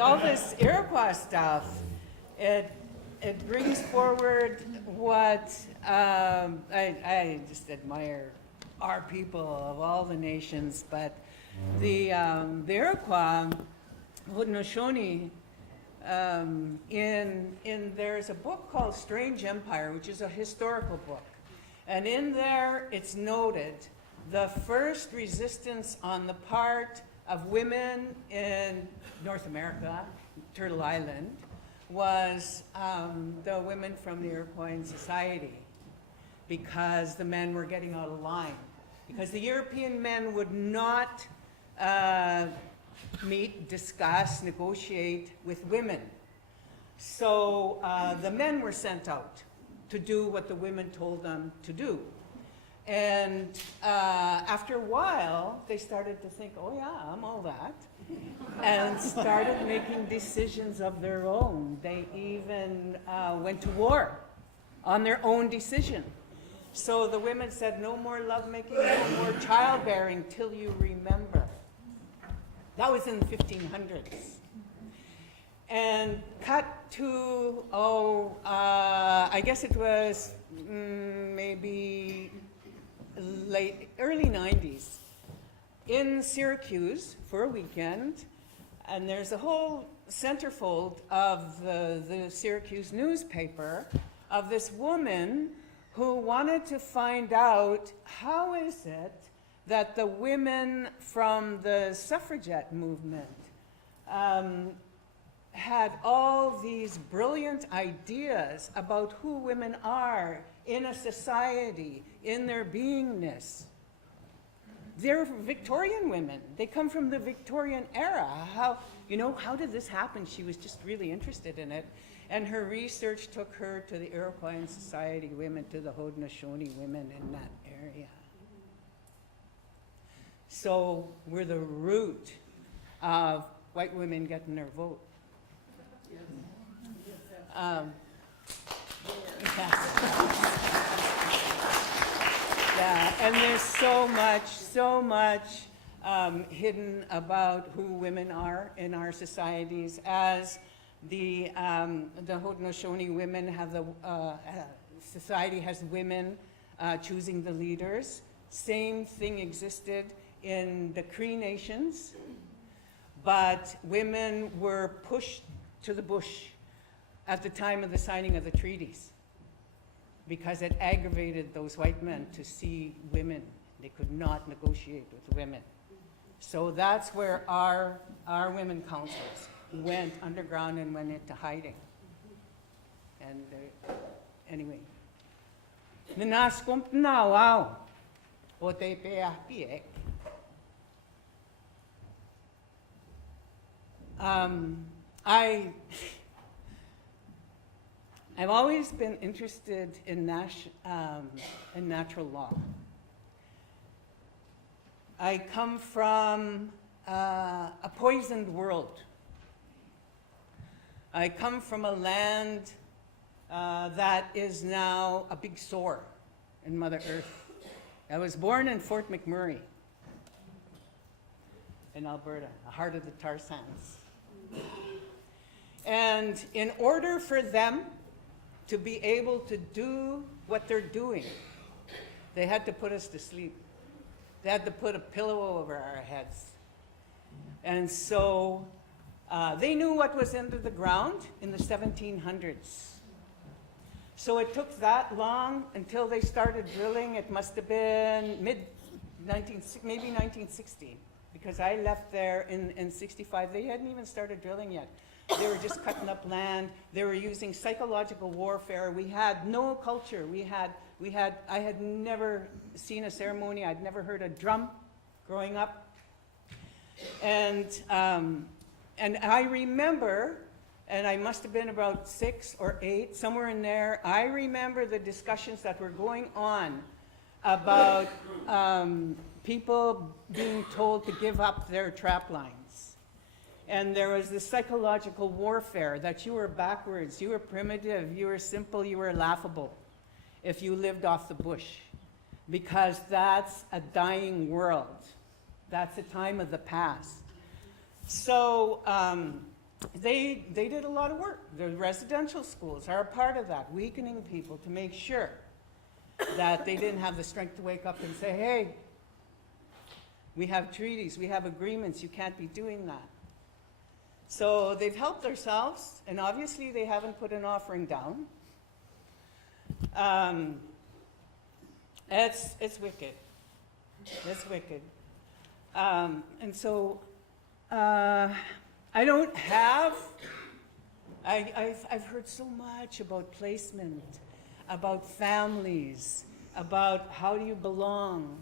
all this Iroquois stuff, it brings forward what I just admire our people of all the nations, but the Iroquois, Haudenosaunee, there's a book called Strange Empire, which is a historical book. And in there, it's noted the first resistance on the part of women in North America, Turtle Island, was the women from the Iroquois society, because the men were getting out of line. Because the European men would not meet, discuss, negotiate with women. So the men were sent out to do what the women told them to do. And after a while, they started to think, oh yeah, I'm all that, and started making decisions of their own. They even went to war on their own decision. So the women said, no more lovemaking, no more childbearing till you remember. That was in the 1500s. And cut to, I guess it was maybe early 90s, in Syracuse for a weekend, and there's a whole centerfold of the Syracuse newspaper of this woman who wanted to find out how is it that the women from the suffragette movement had all these brilliant ideas about who women are in a society, in their beingness. They're Victorian women. They come from the Victorian era. How did this happen? She was just really interested in it. And her research took her to the Iroquois society women, to the Haudenosaunee women in that area. So we're the root of white women getting their vote. Yeah, and there's so much hidden about who women are in our societies. As the Haudenosaunee women have society has women choosing the leaders. Same thing existed in the Cree Nations, but women were pushed to the bush at the time of the signing of the treaties, because it aggravated those white men to see women. They could not negotiate with women. So that's where our women councils went underground and went into hiding. And anyway. Ninas komt nou au. O te pea piek. I've always been interested in natural law. I come from a poisoned world. I come from a land that is now a big sore in Mother Earth. I was born in Fort McMurray in Alberta, the heart of the tar sands. And in order for them to be able to do what they're doing, they had to put us to sleep. They had to put a pillow over our heads. And so they knew what was under the ground in the 1700s. So it took that long until they started drilling. It must have been maybe 1960, because I left there in 65. They hadn't even started drilling yet. They were just cutting up land. They were using psychological warfare. We had no culture. I had never seen a ceremony. I'd never heard a drum growing up. And I remember, and I must have been about 6 or 8, somewhere in there, I remember the discussions that were going on about people being told to give up their trap lines. And there was this psychological warfare that you were backwards, you were primitive, you were simple, you were laughable if you lived off the bush, because that's a dying world. That's a time of the past. So they did a lot of work. The residential schools are a part of that, weakening people to make sure that they didn't have the strength to wake up and say, hey, we have treaties, we have agreements, you can't be doing that. So they've helped themselves, and obviously they haven't put an offering down. It's wicked. It's wicked. And so I don't have, I've heard so much about placement, about families, about how do you belong,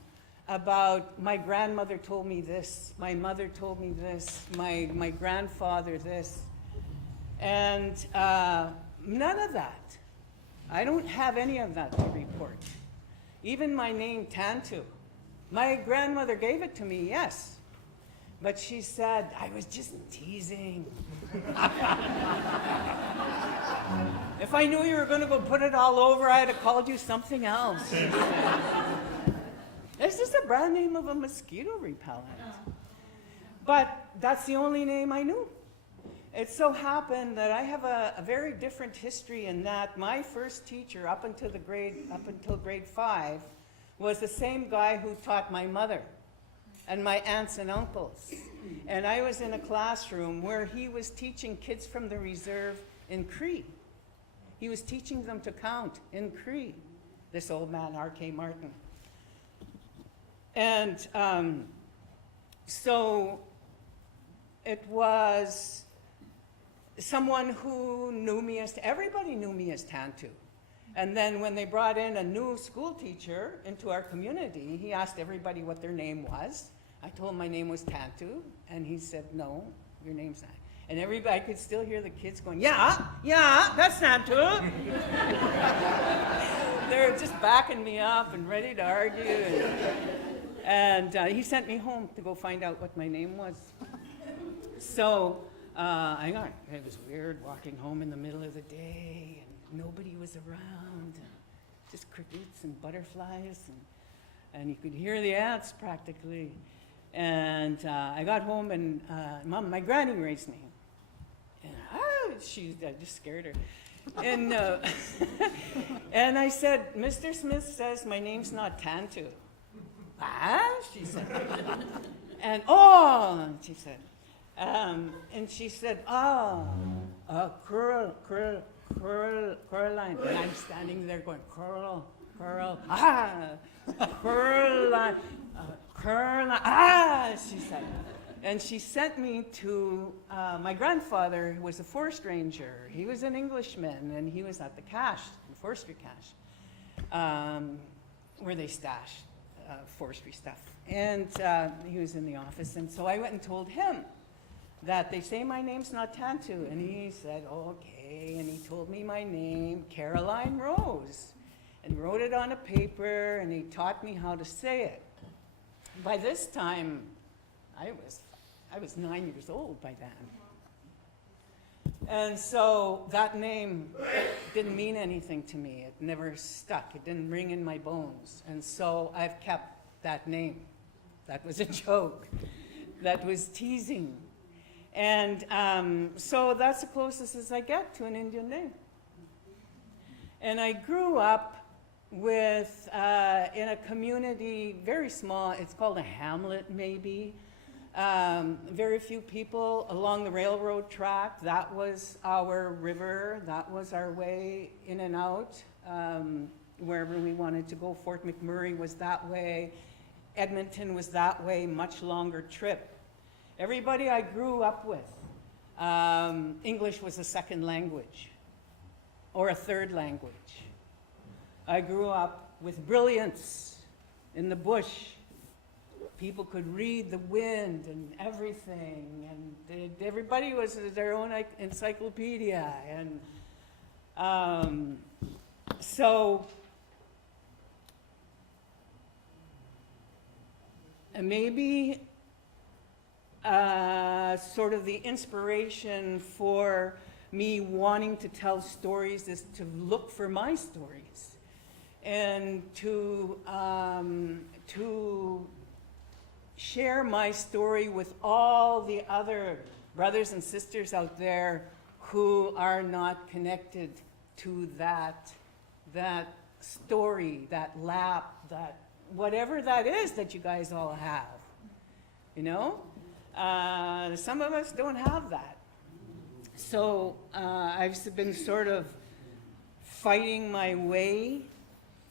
about my grandmother told me this, my mother told me this, my grandfather this, and none of that. I don't have any of that to report. Even my name, Tantoo. My grandmother gave it to me, yes. But she said, I was just teasing. If I knew you were going to go put it all over, I'd have called you something else. It's just a brand name of a mosquito repellent. But that's the only name I knew. It so happened that I have a very different history in that my first teacher up until grade 5 was the same guy who taught my mother and my aunts and uncles. And I was in a classroom where he was teaching kids from the reserve in Cree. He was teaching them to count in Cree, this old man, R.K. Martin. And so it was someone who knew me as, everybody knew me as Tantoo. And then when they brought in a new school teacher into our community, he asked everybody what their name was. I told him my name was Tantoo, and he said, no, your name's not. And everybody, I could still hear the kids going, yeah, that's Tantoo. They were just backing me up and ready to argue. And he sent me home to go find out what my name was. So it was weird walking home in the middle of the day, and nobody was around, just crickets and butterflies, and you could hear the ants practically. And I got home, and Mom, my granny raised me. And I just scared her. And, and I said, Mr. Smith says my name's not Tantoo. She said. And, she said. And she said, Coraline. And I'm standing there going, Coraline, Coraline, she said. And she sent me to my grandfather, who was a forest ranger. He was an Englishman, and he was at the cache, the forestry cache, where they stashed forestry stuff. And he was in the office, and so I went and told him that they say my name's not Tantoo. And he said, okay, and he told me my name, Caroline Rose, and wrote it on a paper, and he taught me how to say it. By this time, I was 9 years old by then. And so that name didn't mean anything to me. It never stuck. It didn't ring in my bones. And so I've kept that name. That was a joke. That was teasing. And so that's the closest as I get to an Indian name. And I grew up with, in a community, very small, it's called a hamlet maybe. Very few people along the railroad track. That was our river. That was our way in and out, wherever we wanted to go. Fort McMurray was that way. Edmonton was that way, much longer trip. Everybody I grew up with, English was a second language or a third language. I grew up with brilliance in the bush. People could read the wind and everything, and everybody was their own encyclopedia. And so maybe sort of the inspiration for me wanting to tell stories is to look for my stories and to share my story with all the other brothers and sisters out there who are not connected to that story, that lap, that whatever that is that you guys all have. You know? Some of us don't have that. So I've been sort of fighting my way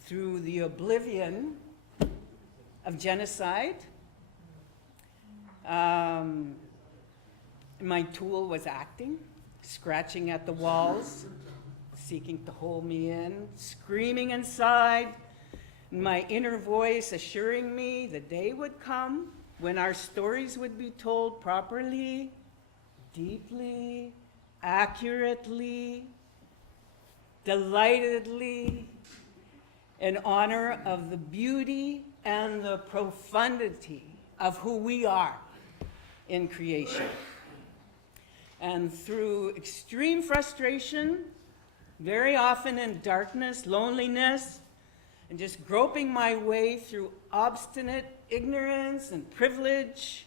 through the oblivion of genocide. My tool was acting, scratching at the walls, seeking to hold me in, screaming inside, my inner voice assuring me the day would come when our stories would be told properly, deeply, accurately, delightedly, in honor of the beauty and the profundity of who we are in creation. And through extreme frustration, very often in darkness, loneliness, and just groping my way through obstinate ignorance and privilege,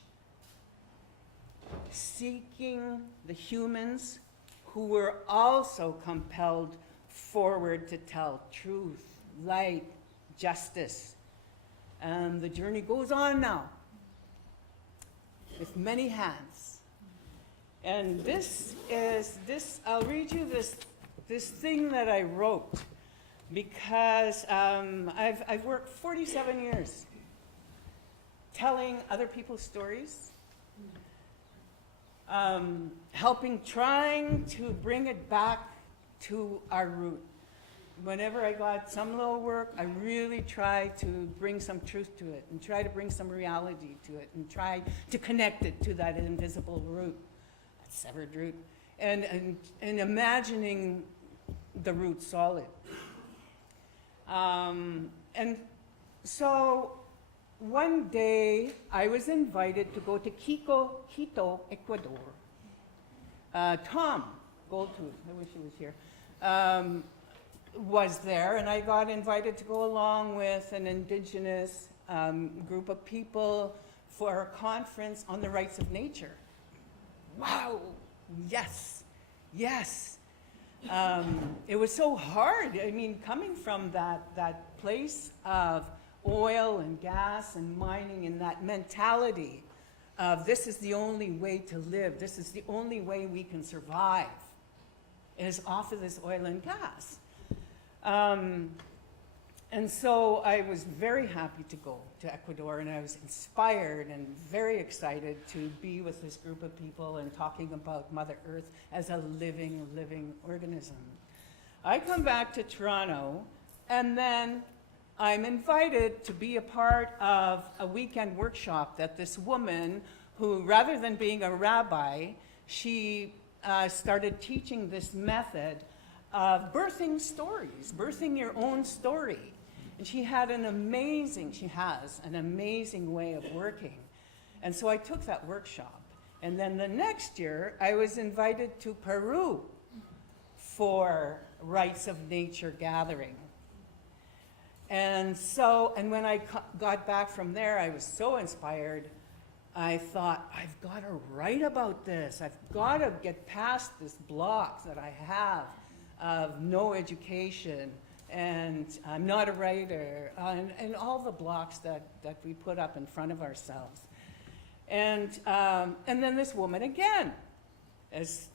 seeking the humans who were also compelled forward to tell truth, light, justice. And the journey goes on now with many hands. And I'll read you this thing that I wrote because I've worked 47 years telling other people's stories, trying to bring it back to our root. Whenever I got some little work, I really try to bring some truth to it and try to bring some reality to it and try to connect it to that invisible root, that severed root, and imagining the root solid. And so one day I was invited to go to Quito, Ecuador. Tom Goldtooth, I wish he was here, was there, and I got invited to go along with an Indigenous group of people for a conference on the rights of nature. Wow, yes, yes. It was so hard. I mean, coming from that place of oil and gas and mining and that mentality of this is the only way to live, this is the only way we can survive, is off of this oil and gas. And so I was very happy to go to Ecuador, and I was inspired and very excited to be with this group of people and talking about Mother Earth as a living organism. I come back to Toronto, and then I'm invited to be a part of a weekend workshop that this woman, who rather than being a rabbi, she started teaching this method of birthing stories, birthing your own story. And she has an amazing way of working. And so I took that workshop. And then the next year, I was invited to Peru for Rights of Nature gathering. And when I got back from there, I was so inspired. I thought, I've got to write about this. I've got to get past this block that I have of no education, and I'm not a writer, and all the blocks that we put up in front of ourselves. And then this woman again, as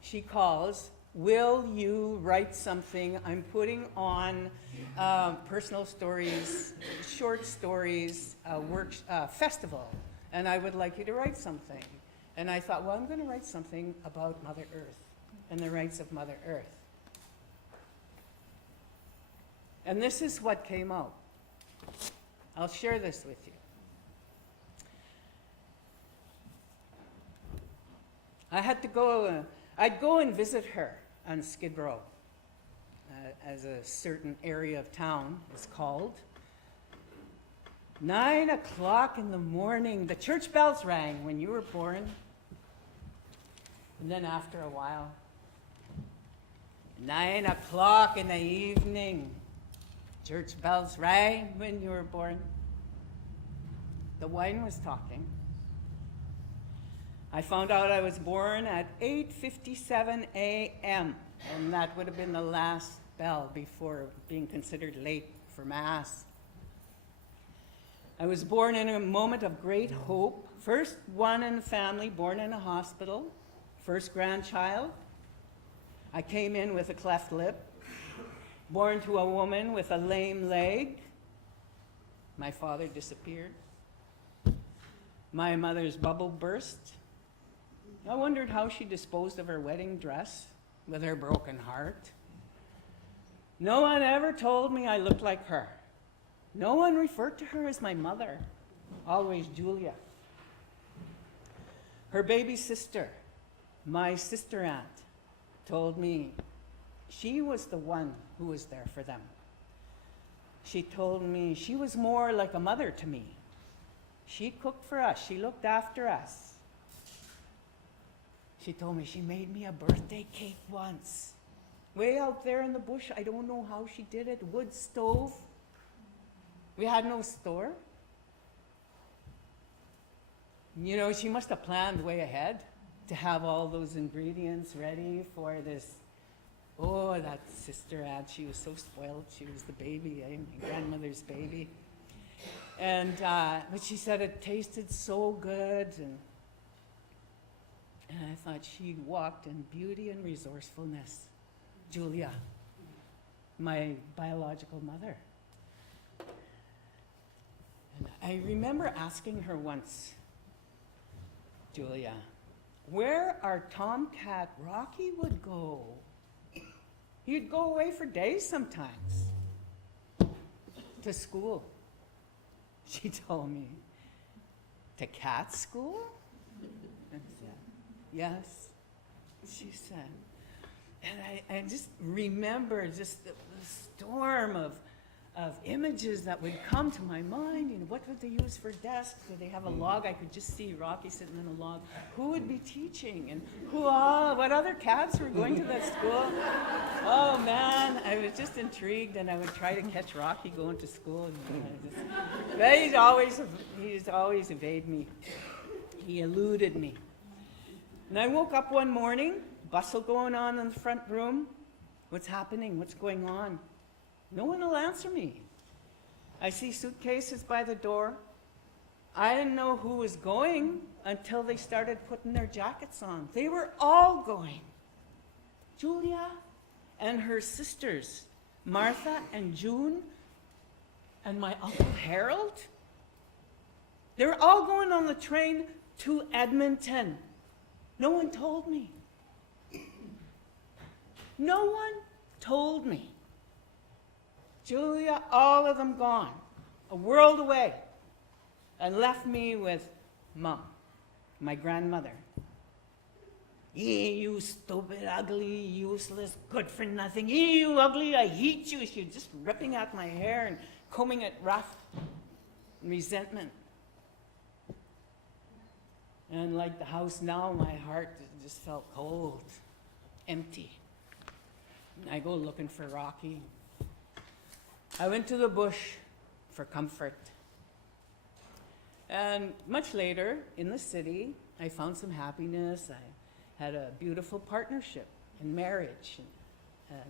she calls, will you write something? I'm putting on personal stories, short stories, festival, and I would like you to write something. And I thought, well, I'm going to write something about Mother Earth and the rights of Mother Earth. And this is what came out. I'll share this with you. I'd go and visit her on Skid Row, as a certain area of town is called. 9 o'clock in the morning, the church bells rang when you were born. And then after a while, 9 o'clock in the evening, church bells rang when you were born. The wine was talking. I found out I was born at 8:57 a.m., and that would have been the last bell before being considered late for Mass. I was born in a moment of great hope. First one in the family, born in a hospital. First grandchild. I came in with a cleft lip. Born to a woman with a lame leg. My father disappeared. My mother's bubble burst. I wondered how she disposed of her wedding dress with her broken heart. No one ever told me I looked like her. No one referred to her as my mother, always Julia. Her baby sister, my sister aunt, told me she was the one who was there for them. She told me she was more like a mother to me. She cooked for us. She looked after us. She told me she made me a birthday cake once. Way out there in the bush, I don't know how she did it, wood stove. We had no store. You know, she must have planned way ahead to have all those ingredients ready for this. Oh, that sister aunt, she was so spoiled. She was the baby, my grandmother's baby. And, but she said it tasted so good. And I thought she walked in beauty and resourcefulness. Julia, my biological mother. And I remember asking her once, Julia, where our tomcat Rocky would go? He'd go away for days sometimes to school. She told me, to cat school? I said, yes, she said. And I just remember just the storm of images that would come to my mind. You know, what would they use for desks? Did they have a log? I could just see Rocky sitting on a log. Who would be teaching? And what other cats were going to that school? Oh man, I was just intrigued, and I would try to catch Rocky going to school. But he'd always evade me. He eluded me. And I woke up one morning, bustle going on in the front room. What's happening? What's going on? No one will answer me. I see suitcases by the door. I didn't know who was going until they started putting their jackets on. They were all going. Julia and her sisters, Martha and June, and my Uncle Harold. They were all going on the train to Edmonton. No one told me. No one told me. Julia, all of them gone, a world away, and left me with Mom, my grandmother. You stupid, ugly, useless, good for nothing. You ugly, I hate you. She was just ripping out my hair and combing it rough in resentment. And like the house now, my heart just felt cold, empty. And I go looking for Rocky. I went to the bush for comfort. And much later, in the city, I found some happiness. I had a beautiful partnership and marriage, and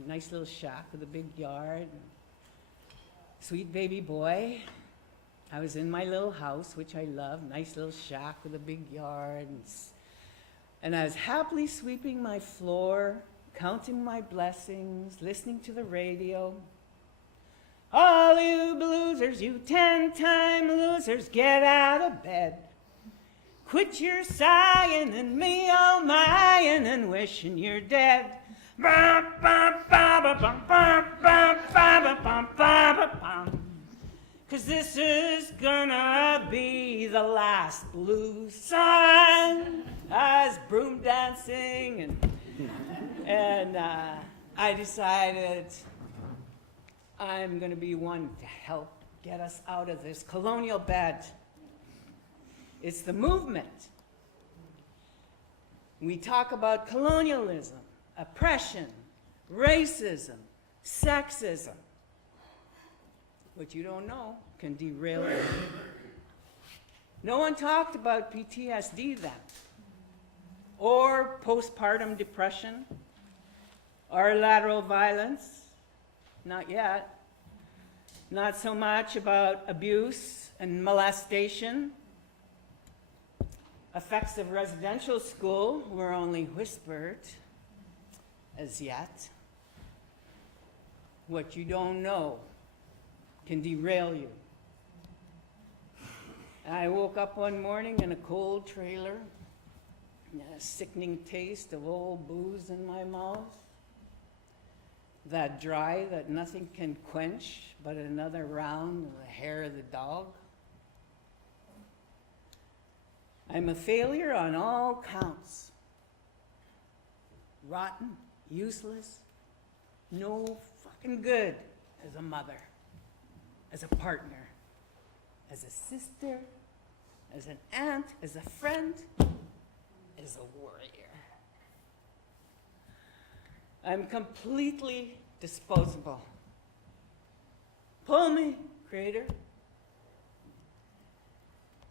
a nice little shack with a big yard, and sweet baby boy. I was in my little house, which I love, nice little shack with a big yard. And I was happily sweeping my floor, counting my blessings, listening to the radio. All you losers, you 10-time losers, get out of bed. Quit your sighing and me all mying and wishing you're dead. 'Cause this is gonna be the last blues song. I was broom dancing and I decided I'm going to be one to help get us out of this colonial bed. It's the movement. We talk about colonialism, oppression, racism, sexism. What you don't know can derail you. No one talked about PTSD then. or postpartum depression, or lateral violence. Not yet. Not so much about abuse and molestation. Effects of residential school were only whispered as yet. What you don't know can derail you. I woke up one morning in a cold trailer, a sickening taste of old booze in my mouth, that dry that nothing can quench but another round of the hair of the dog. I'm a failure on all counts. Rotten, useless, no fucking good as a mother, as a partner, as a sister, as an aunt, as a friend, as a warrior. I'm completely disposable. Pull me, Creator.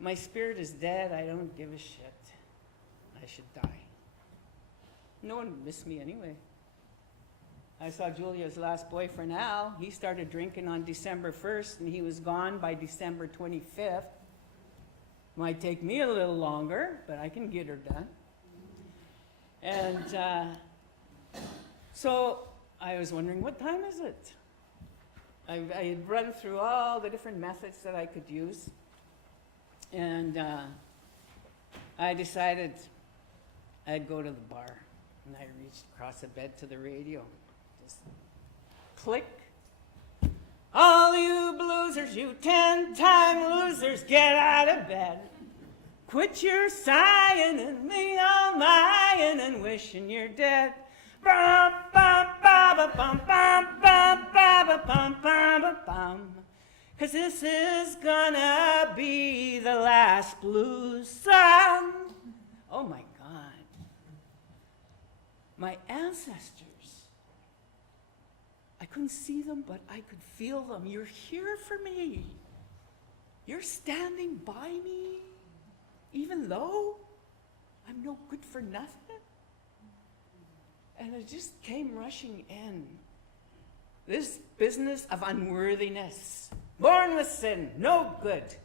My spirit is dead. I don't give a shit. I should die. No one would miss me anyway. I saw Julia's last boyfriend, Al. He started drinking on December 1st, and he was gone by December 25th. Might take me a little longer, but I can get her done. And so I was wondering, what time is it? I had run through all the different methods that I could use. And I decided I'd go to the bar. And I reached across the bed to the radio. Just click. All you bloozers, you 10-time losers, get out of bed. Quit your sighing and me all lying and wishing you're dead. Bum, bum, ba, bum, bum, bum, ba, bum, bum, bum. 'Cause this is gonna be the last blues song. Oh my God. My ancestors. I couldn't see them, but I could feel them. You're here for me. You're standing by me, even though I'm no good for nothing. And it just came rushing in. This business of unworthiness. Born with sin, no good,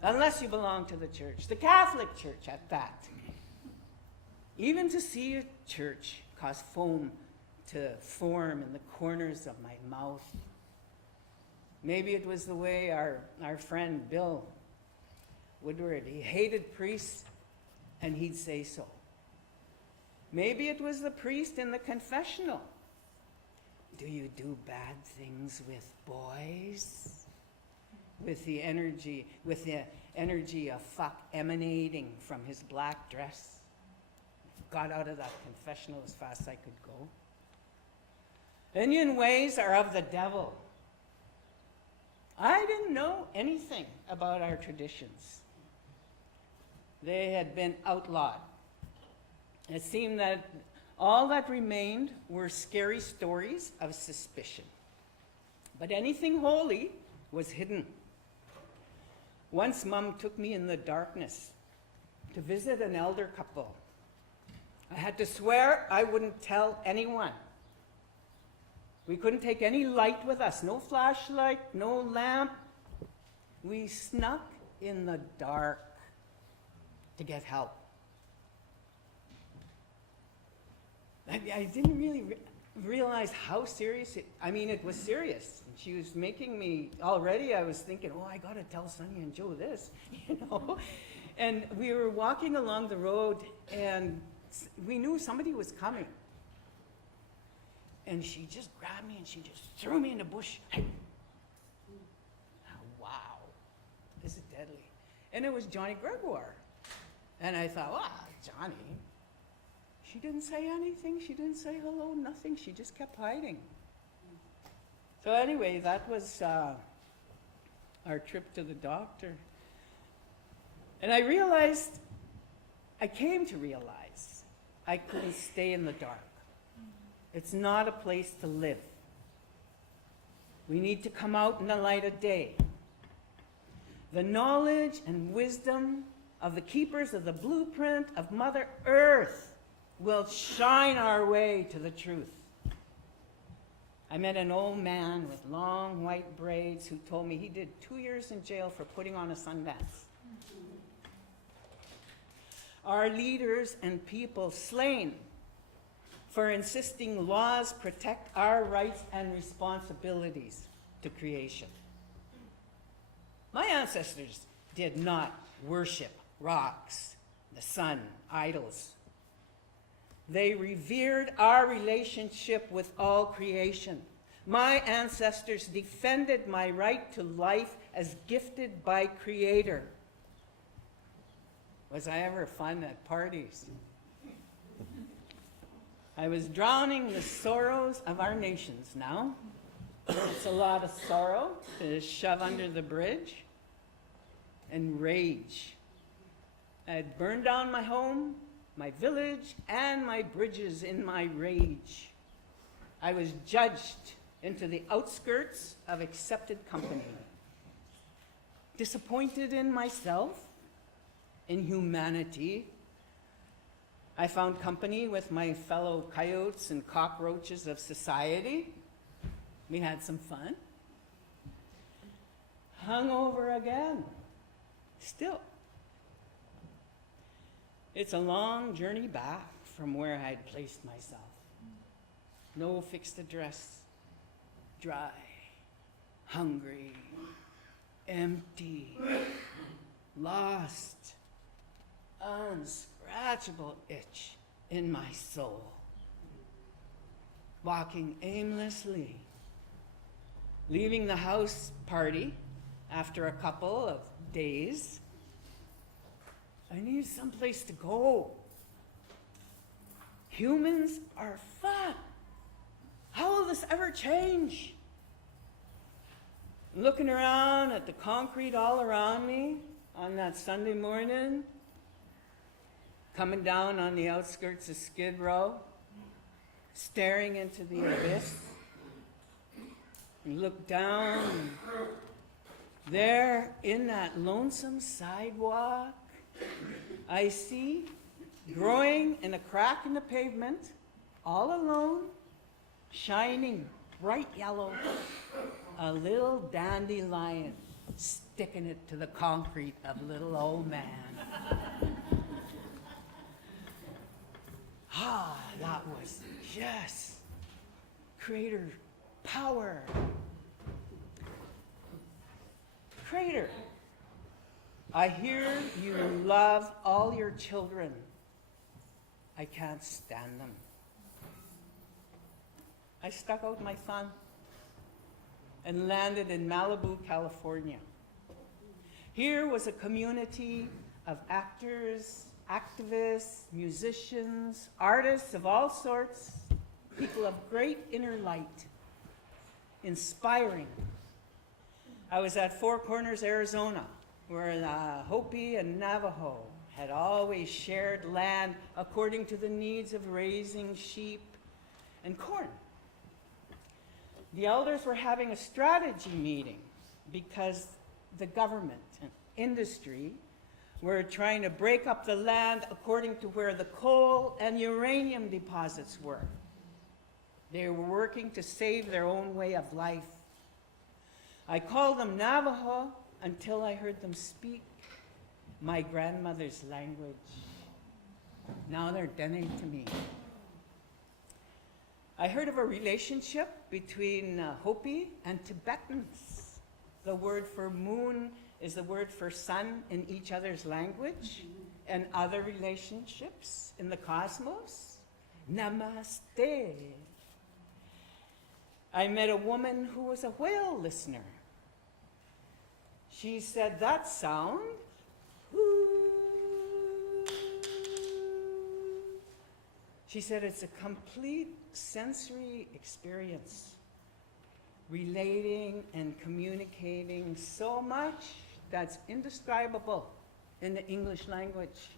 unless you belong to the church, the Catholic Church at that. Even to see a church caused foam to form in the corners of my mouth. Maybe it was the way our friend Bill Woodward, he hated priests, and he'd say so. Maybe it was the priest in the confessional. Do you do bad things with boys? With the energy of fuck emanating from his black dress. Got out of that confessional as fast as I could go. Indian ways are of the devil. I didn't know anything about our traditions. They had been outlawed. It seemed that all that remained were scary stories of suspicion. But anything holy was hidden. Once Mom took me in the darkness to visit an elder couple. I had to swear I wouldn't tell anyone. We couldn't take any light with us, no flashlight, no lamp. We snuck in the dark to get help. I didn't really realize how serious it was serious. She was making me, already I was thinking, oh, I gotta tell Sonny and Joe this, And we were walking along the road and we knew somebody was coming. And she just grabbed me and she just threw me in the bush. Hey. Oh, wow, this is deadly. And it was Johnny Gregoire. And I thought, wow, Johnny. She didn't say anything. She didn't say hello, nothing. She just kept hiding. So anyway, that was our trip to the doctor. And I came to realize I couldn't stay in the dark. It's not a place to live. We need to come out in the light of day. The knowledge and wisdom of the keepers of the blueprint of Mother Earth will shine our way to the truth. I met an old man with long white braids who told me he did 2 years in jail for putting on a sundance. Our leaders and people slain for insisting laws protect our rights and responsibilities to creation. My ancestors did not worship rocks, the sun, idols. They revered our relationship with all creation. My ancestors defended my right to life as gifted by Creator. Was I ever fun at parties? I was drowning the sorrows of our nations now. It's a lot of sorrow to shove under the bridge, and rage. I had burned down my home, my village, and my bridges in my rage. I was judged into the outskirts of accepted company. Disappointed in myself, in humanity, I found company with my fellow coyotes and cockroaches of society. We had some fun. Hungover again. Still. It's a long journey back from where I'd placed myself. No fixed address. Dry. Hungry. Empty. Lost. Unscratchable itch in my soul. Walking aimlessly. Leaving the house party after a couple of days. I need someplace to go. Humans are fun. How will this ever change? Looking around at the concrete all around me on that Sunday morning, coming down on the outskirts of Skid Row, staring into the abyss. You look down, and there in that lonesome sidewalk, I see, growing in a crack in the pavement, all alone, shining bright yellow, a little dandelion sticking it to the concrete of little old man. That was just Creator power. Creator, I hear you love all your children. I can't stand them. I stuck out my thumb and landed in Malibu, California. Here was a community of actors, activists, musicians, artists of all sorts, people of great inner light, inspiring. I was at Four Corners, Arizona, where the Hopi and Navajo had always shared land according to the needs of raising sheep and corn. The elders were having a strategy meeting because the government and industry were trying to break up the land according to where the coal and uranium deposits were. They were working to save their own way of life. I called them Navajo until I heard them speak my grandmother's language. Now they're Dene to me. I heard of a relationship between Hopi and Tibetans. The word for moon is the word for sun in each other's language, and other relationships in the cosmos. Namaste. I met a woman who was a whale listener. She said that sound, she said it's a complete sensory experience, relating and communicating so much that's indescribable in the English language.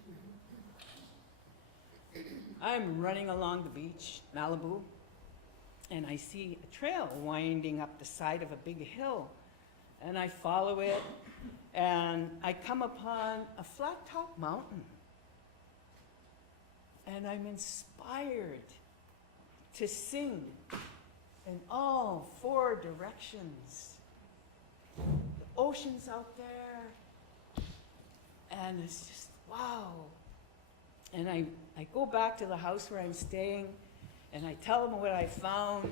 I'm running along the beach, Malibu, and I see a trail winding up the side of a big hill, and I follow it, and I come upon a flat-top mountain. and I'm inspired to sing in all four directions. The ocean's out there, and it's just, wow. And I go back to the house where I'm staying, and I tell them what I found,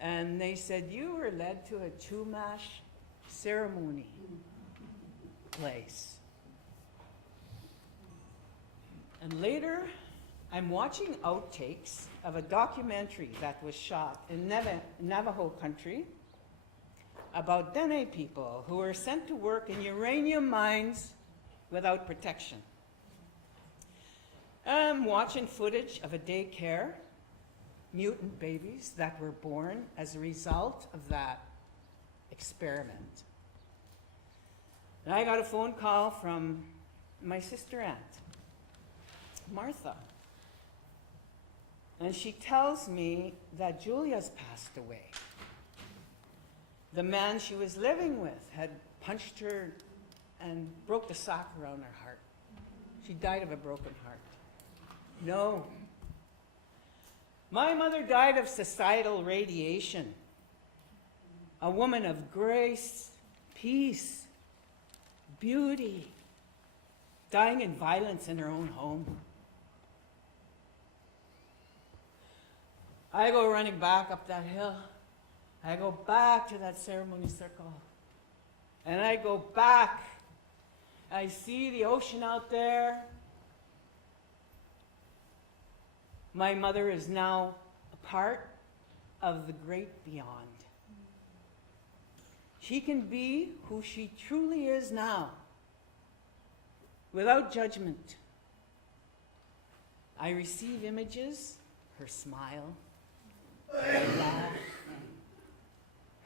and they said, you were led to a Chumash ceremony place. And later, I'm watching outtakes of a documentary that was shot in Navajo country about Dene people who were sent to work in uranium mines without protection. I'm watching footage of a daycare, mutant babies that were born as a result of that experiment. And I got a phone call from my sister aunt, Martha. And she tells me that Julia's passed away. The man she was living with had punched her and broke the sock around her heart. She died of a broken heart. No. My mother died of societal radiation. A woman of grace, peace, beauty, dying in violence in her own home. I go running back up that hill. I go back to that ceremony circle. And I go back. I see the ocean out there. My mother is now a part of the great beyond. She can be who she truly is now, without judgment. I receive images, her smile, her laugh,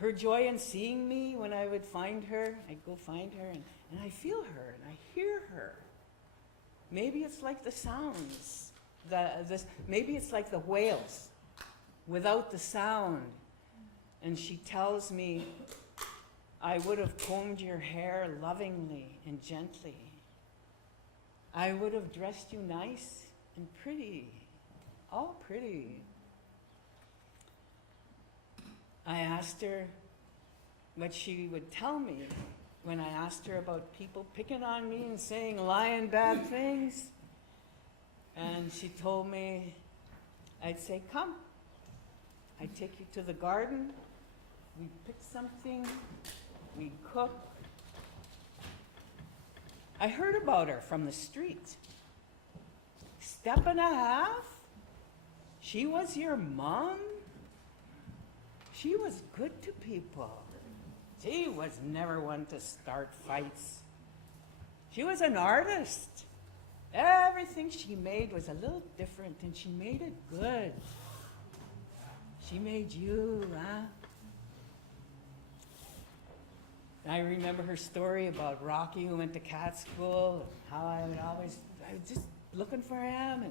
her joy in seeing me when I would find her. I'd go find her, and I feel her, and I hear her. Maybe it's like the sounds. Maybe it's like the whales without the sound. And she tells me, I would have combed your hair lovingly and gently. I would have dressed you nice and pretty, all pretty. I asked her what she would tell me when I asked her about people picking on me and saying lying bad things. And she told me, I'd say, come. I'd take you to the garden. We'd pick something. We'd cook. I heard about her from the street. Step and a half? She was your mom? She was good to people. She was never one to start fights. She was an artist. Everything she made was a little different, and she made it good. She made you, huh? I remember her story about Rocky, who went to cat school, and how I was just looking for him,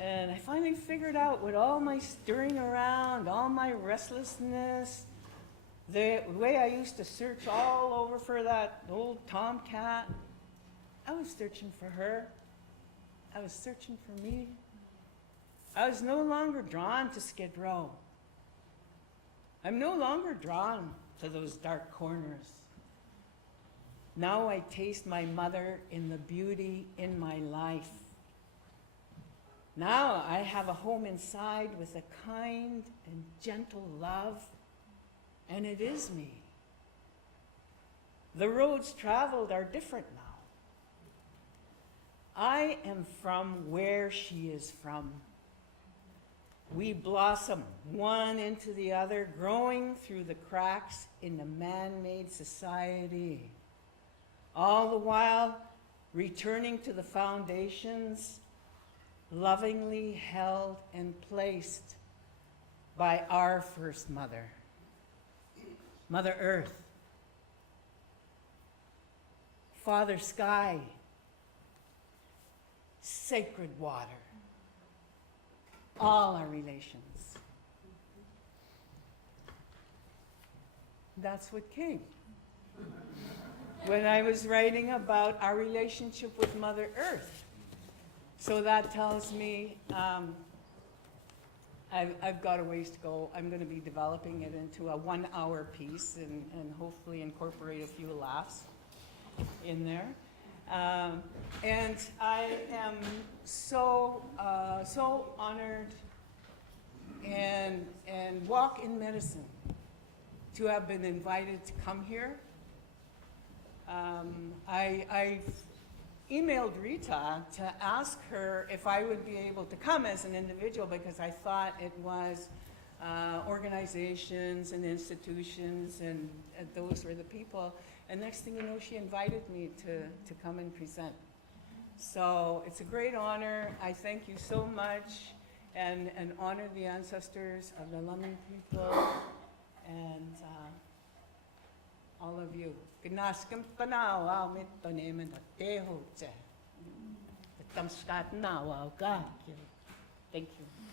and I finally figured out with all my stirring around, all my restlessness, the way I used to search all over for that old tomcat, I was searching for her. I was searching for me. I was no longer drawn to Skid Row. I'm no longer drawn to those dark corners. Now I taste my mother in the beauty in my life. Now I have a home inside with a kind and gentle love, and it is me. The roads traveled are different now. I am from where she is from. We blossom one into the other, growing through the cracks in the man-made society, all the while returning to the foundations lovingly held and placed by our first mother, Mother Earth, Father Sky, sacred water, all our relations. That's what came when I was writing about our relationship with Mother Earth. So that tells me I've got a ways to go. I'm going to be developing it into a 1-hour piece and hopefully incorporate a few laughs in there. And I am so honored and walk in medicine to have been invited to come here. I emailed Rita to ask her if I would be able to come as an individual because I thought it was organizations and institutions and those were the people. And next thing you know, she invited me to come and present. So it's a great honor. I thank you so much and honor the ancestors of the Lamin people and all of you. Gnaskim panawa mit panemen teho che. Tamskat nawa ka. Thank you.